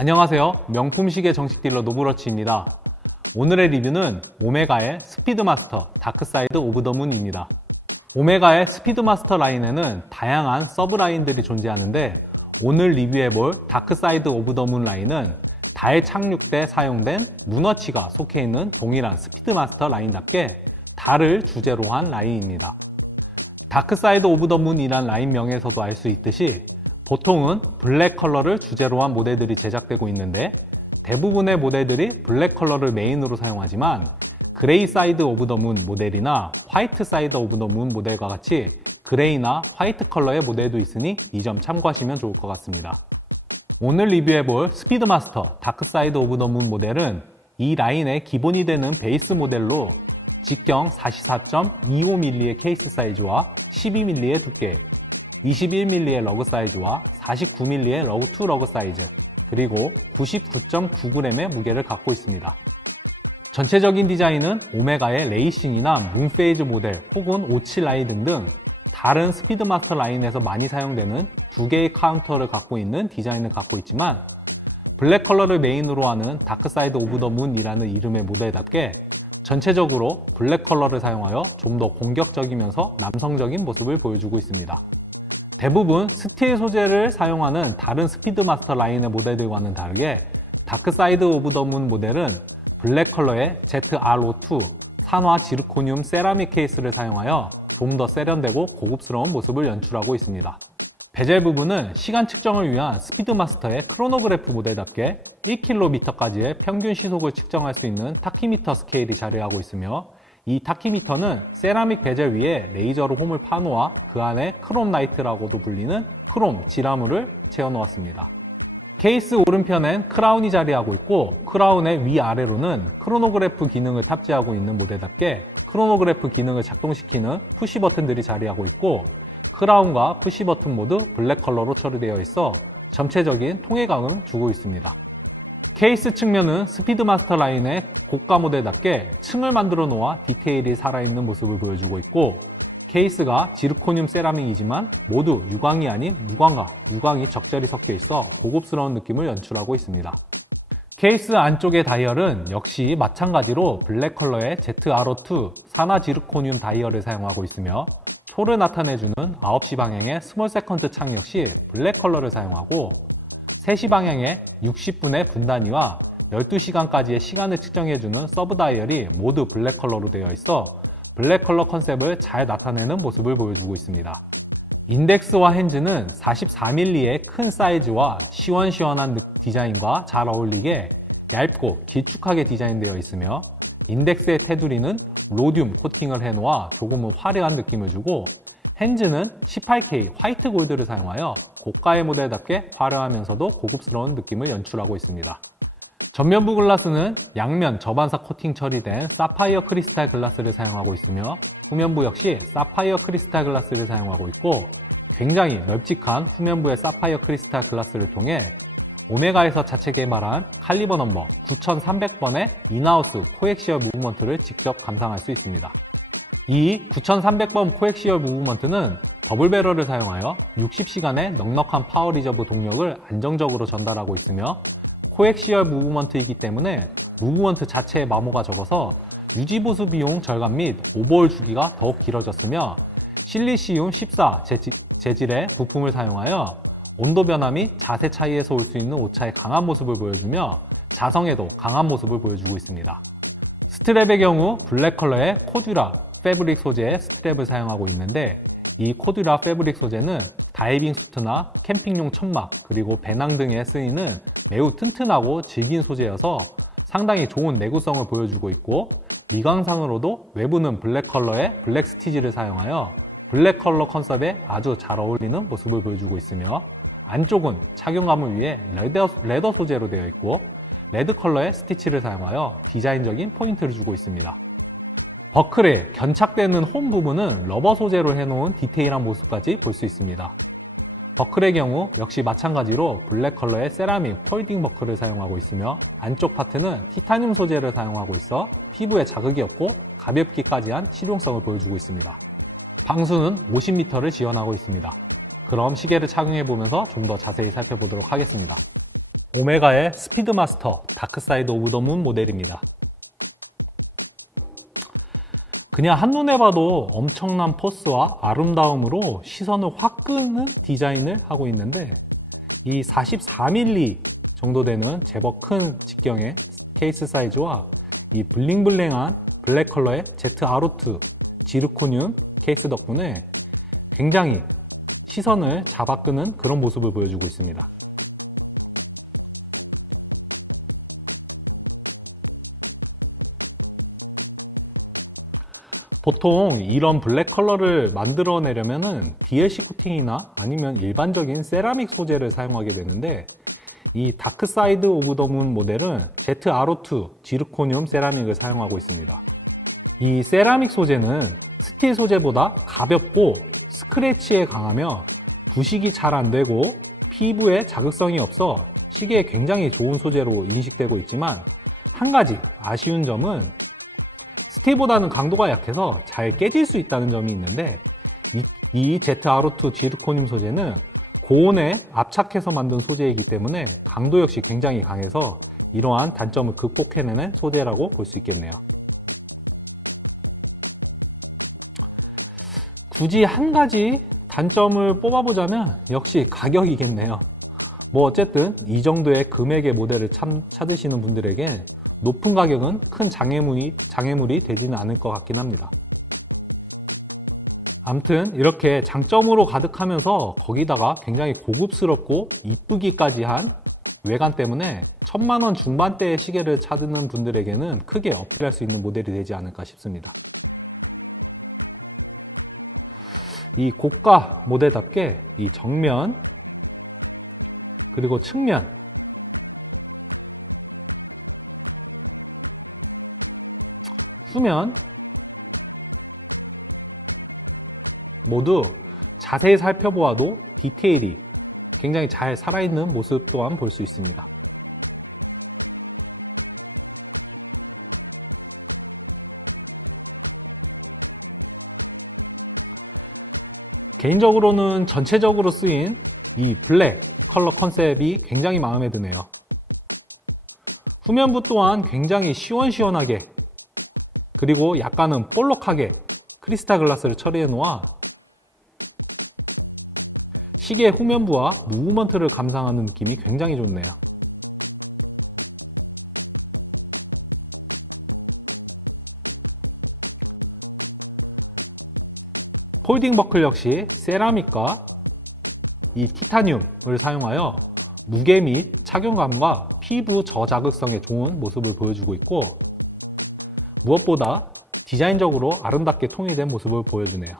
안녕하세요. 명품 시계 정식 딜러 노브러치입니다. 오늘의 리뷰는 오메가의 스피드마스터 다크사이드 오브 더 문입니다. 오메가의 스피드마스터 라인에는 다양한 서브 라인들이 존재하는데 오늘 리뷰해볼 다크사이드 오브 더 문 라인은 달 착륙 때 사용된 문어치가 속해 있는 동일한 스피드마스터 라인답게 달을 주제로 한 라인입니다. 다크사이드 오브 더 문이란 라인명에서도 알 수 있듯이 보통은 블랙 컬러를 주제로 한 모델들이 제작되고 있는데 대부분의 모델들이 블랙 컬러를 메인으로 사용하지만 그레이 사이드 오브 더 문 모델이나 화이트 사이드 오브 더 문 모델과 같이 그레이나 화이트 컬러의 모델도 있으니 이 점 참고하시면 좋을 것 같습니다. 오늘 리뷰해볼 스피드마스터 다크사이드 오브 더 문 모델은 이 라인의 기본이 되는 베이스 모델로 직경 44.25mm의 케이스 사이즈와 12mm의 두께, 21mm의 러그 사이즈와 49mm의 러그 2 러그 사이즈, 그리고 99.9g의 무게를 갖고 있습니다. 전체적인 디자인은 오메가의 레이싱이나 문페이즈 모델 혹은 57 라인 등등 다른 스피드마스터 라인에서 많이 사용되는 두 개의 카운터를 갖고 있는 디자인을 갖고 있지만 블랙 컬러를 메인으로 하는 다크사이드 오브 더 문이라는 이름의 모델답게 전체적으로 블랙 컬러를 사용하여 좀 더 공격적이면서 남성적인 모습을 보여주고 있습니다. 대부분 스틸 소재를 사용하는 다른 스피드마스터 라인의 모델들과는 다르게 다크 사이드 오브 더 문 모델은 블랙 컬러의 ZRO2 산화 지르코늄 세라믹 케이스를 사용하여 좀 더 세련되고 고급스러운 모습을 연출하고 있습니다. 베젤 부분은 시간 측정을 위한 스피드마스터의 크로노그래프 모델답게 1km까지의 평균 시속을 측정할 수 있는 타키미터 스케일이 자리하고 있으며 이 타키미터는 세라믹 베젤 위에 레이저로 홈을 파놓아 그 안에 크롬 라이트라고도 불리는 크롬 지라물을 채워 놓았습니다. 케이스 오른편엔 크라운이 자리하고 있고 크라운의 위아래로는 크로노그래프 기능을 탑재하고 있는 모델답게 크로노그래프 기능을 작동시키는 푸시 버튼들이 자리하고 있고 크라운과 푸시 버튼 모두 블랙 컬러로 처리되어 있어 전체적인 통일감을 주고 있습니다. 케이스 측면은 스피드마스터 라인의 고가 모델답게 층을 만들어 놓아 디테일이 살아있는 모습을 보여주고 있고 케이스가 지르코늄 세라믹이지만 모두 유광이 아닌 무광과 유광이 적절히 섞여 있어 고급스러운 느낌을 연출하고 있습니다. 케이스 안쪽의 다이얼은 역시 마찬가지로 블랙 컬러의 ZRO2 산화 지르코늄 다이얼을 사용하고 있으며 초를 나타내주는 9시 방향의 스몰 세컨드 창 역시 블랙 컬러를 사용하고 3시 방향의 60분의 분단위와 12시간까지의 시간을 측정해주는 서브 다이얼이 모두 블랙 컬러로 되어 있어 블랙 컬러 컨셉을 잘 나타내는 모습을 보여주고 있습니다. 인덱스와 핸즈는 44mm의 큰 사이즈와 시원시원한 디자인과 잘 어울리게 얇고 길쭉하게 디자인되어 있으며 인덱스의 테두리는 로듐 코팅을 해놓아 조금은 화려한 느낌을 주고 핸즈는 18K 화이트 골드를 사용하여 고가의 모델답게 화려하면서도 고급스러운 느낌을 연출하고 있습니다. 전면부 글라스는 양면 저반사 코팅 처리된 사파이어 크리스탈 글라스를 사용하고 있으며 후면부 역시 사파이어 크리스탈 글라스를 사용하고 있고 굉장히 널찍한 후면부의 사파이어 크리스탈 글라스를 통해 오메가에서 자체 개발한 칼리버 넘버 9300번의 인하우스 코엑시얼 무브먼트를 직접 감상할 수 있습니다. 이 9300번 코엑시얼 무브먼트는 더블 배럴을 사용하여 60시간의 넉넉한 파워 리저브 동력을 안정적으로 전달하고 있으며 코엑시얼 무브먼트이기 때문에 무브먼트 자체의 마모가 적어서 유지 보수 비용 절감 및 오버홀 주기가 더욱 길어졌으며 실리시움 14 재질의 부품을 사용하여 온도 변화 및 자세 차이에서 올 수 있는 오차의 강한 모습을 보여주며 자성에도 강한 모습을 보여주고 있습니다. 스트랩의 경우 블랙 컬러의 코듀라 패브릭 소재의 스트랩을 사용하고 있는데 이 코듀라 패브릭 소재는 다이빙 수트나 캠핑용 천막 그리고 배낭 등에 쓰이는 매우 튼튼하고 질긴 소재여서 상당히 좋은 내구성을 보여주고 있고 미광상으로도 외부는 블랙 컬러의 블랙 스티지를 사용하여 블랙 컬러 컨셉에 아주 잘 어울리는 모습을 보여주고 있으며 안쪽은 착용감을 위해 레더, 레더 소재로 되어 있고 레드 컬러의 스티치를 사용하여 디자인적인 포인트를 주고 있습니다. 버클에 견착되는 홈 부분은 러버 소재로 해놓은 디테일한 모습까지 볼 수 있습니다. 버클의 경우 역시 마찬가지로 블랙 컬러의 세라믹 폴딩 버클을 사용하고 있으며 안쪽 파트는 티타늄 소재를 사용하고 있어 피부에 자극이 없고 가볍기까지 한 실용성을 보여주고 있습니다. 방수는 50m를 지원하고 있습니다. 그럼 시계를 착용해 보면서 좀 더 자세히 살펴보도록 하겠습니다. 오메가의 스피드마스터 다크사이드 오브 더 문 모델입니다. 그냥 한눈에 봐도 엄청난 포스와 아름다움으로 시선을 확 끄는 디자인을 하고 있는데 이 44mm 정도 되는 제법 큰 직경의 케이스 사이즈와 이 블링블링한 블랙 컬러의 ZR2 지르코늄 케이스 덕분에 굉장히 시선을 잡아 끄는 그런 모습을 보여주고 있습니다. 보통 이런 블랙 컬러를 만들어내려면은 DLC 코팅이나 아니면 일반적인 세라믹 소재를 사용하게 되는데 이 다크 사이드 오브 더 문 모델은 ZR2 지르코늄 세라믹을 사용하고 있습니다. 이 세라믹 소재는 스틸 소재보다 가볍고 스크래치에 강하며 부식이 잘 안 되고 피부에 자극성이 없어 시계에 굉장히 좋은 소재로 인식되고 있지만 한 가지 아쉬운 점은 스틸보다는 강도가 약해서 잘 깨질 수 있다는 점이 있는데 이, 이 ZR2 지르코늄 소재는 고온에 압착해서 만든 소재이기 때문에 강도 역시 굉장히 강해서 이러한 단점을 극복해내는 소재라고 볼 수 있겠네요. 굳이 한 가지 단점을 뽑아보자면 역시 가격이겠네요. 뭐 어쨌든 이 정도의 금액의 모델을 참, 찾으시는 분들에게 높은 가격은 큰 장애물이, 장애물이 되지는 않을 것 같긴 합니다. 암튼 이렇게 장점으로 가득하면서 거기다가 굉장히 고급스럽고 이쁘기까지 한 외관 때문에 천만 원 중반대의 시계를 찾는 분들에게는 크게 어필할 수 있는 모델이 되지 않을까 싶습니다. 이 고가 모델답게 이 정면 그리고 측면 후면 모두 자세히 살펴보아도 디테일이 굉장히 잘 살아있는 모습 또한 볼 수 있습니다. 개인적으로는 전체적으로 쓰인 이 블랙 컬러 컨셉이 굉장히 마음에 드네요. 후면부 또한 굉장히 시원시원하게 그리고 약간은 볼록하게 크리스탈 글라스를 처리해 놓아 시계 후면부와 무브먼트를 감상하는 느낌이 굉장히 좋네요. 폴딩 버클 역시 세라믹과 이 티타늄을 사용하여 무게 및 착용감과 피부 저자극성에 좋은 모습을 보여주고 있고 무엇보다 디자인적으로 아름답게 통일된 모습을 보여주네요.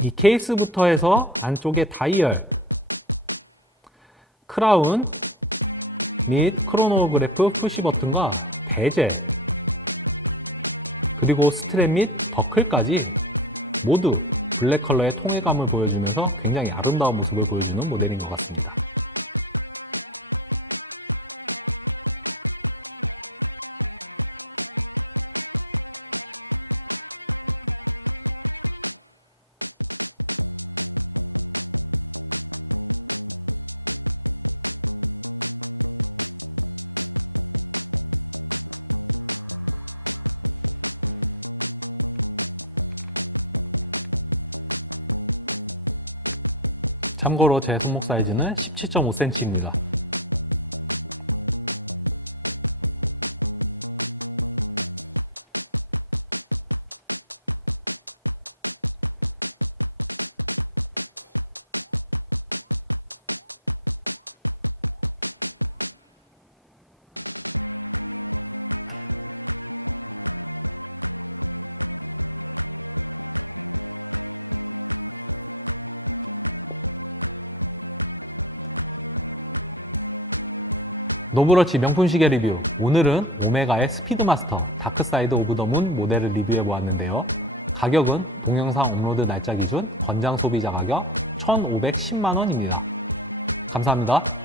이 케이스부터 해서 안쪽에 다이얼, 크라운 및 크로노그래프 푸시 버튼과 베젤, 그리고 스트랩 및 버클까지 모두 블랙 컬러의 통일감을 보여주면서 굉장히 아름다운 모습을 보여주는 모델인 것 같습니다. 참고로 제 손목 사이즈는 17.5cm입니다. 노브러치 명품 시계 리뷰. 오늘은 오메가의 스피드마스터 다크사이드 오브 더 문 모델을 리뷰해 보았는데요. 가격은 동영상 업로드 날짜 기준 권장 소비자 가격 1510만원입니다. 감사합니다